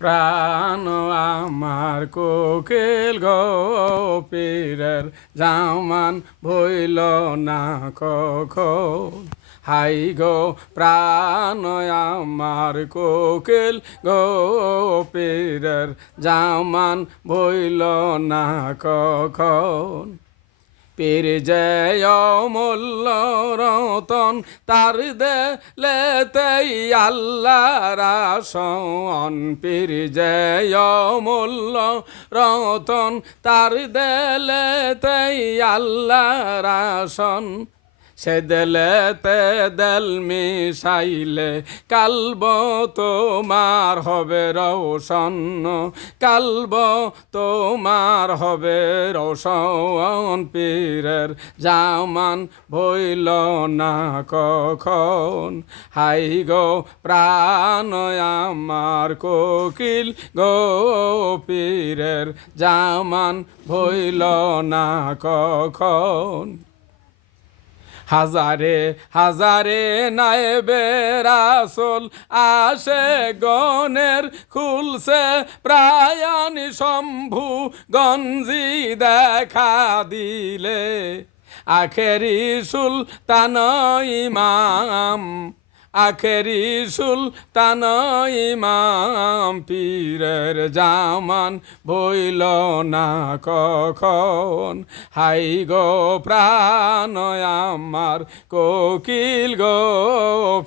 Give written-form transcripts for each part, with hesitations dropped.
প্রাণ আমার কোকিল গো পীরের জামান ভইল না কখন। হাই গো প্রাণ আমার কোকিল গো পীরের জামান ভইল না কখন। পীর জয় মূল্য রতন তার দেলেতেই আল্লাহ রাসন। পীর জয় মূল্য রতন তার দেলেতেই আল্লাহ রাসন। সে দেলেতে দেল মিশাইলে কালব তোমার হবে রৌশন, কালব তোমার হবে রৌশন। পীরের জামান ভইল না কখন। হাই গো প্রাণ আমার কোকিল গো পীরের জামান ভইল না কখন। হাজারে হাজারে নায়েবে রাসূল আসে গণের খুলছে প্রায়ানি শম্ভু গঞ্জি দেখা দিলে। আখেরি সুলতান ইমাম, আখেরি সুলতান ইমাম পীরের জামান ভইল না কখন। হাই গো প্রাণ আমার কোকিল গো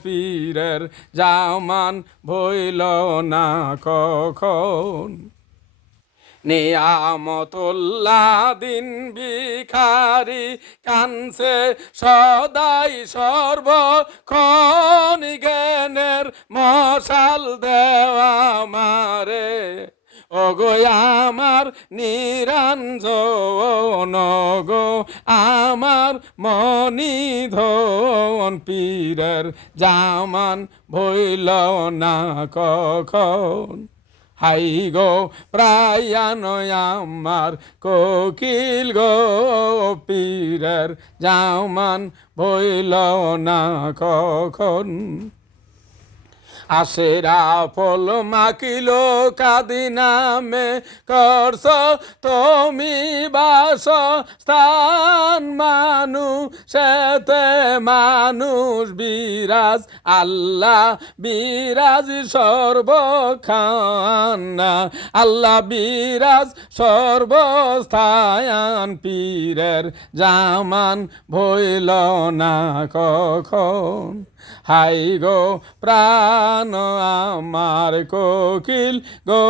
পীরের জামান ভইল না কখন। নিয়ামতুল্লাহ দিন ভিখারি কানছে সদাই সর্বক্ষণ জ্ঞানের মশাল দেওয়া মারে। ওগো আমার নিরঞ্জন গো আমার মনিধন পীরের জামান ভইল না কখন। হাই গো প্রাণ আমার কোকিল গো পীরের জামান ভইল না কখন। আশেরা ফল মাকিল কাদি নামে করছ তুমি বাস স্থান। মানুষেতে মানুষ বিরাজ আল্লাহ বিরাজ সর্বখানা, আল্লাহ বিরাজ সর্বস্থান। পীরের জামান ভইল না কখন। হাই গো প্রাণ আমার কোকিল গো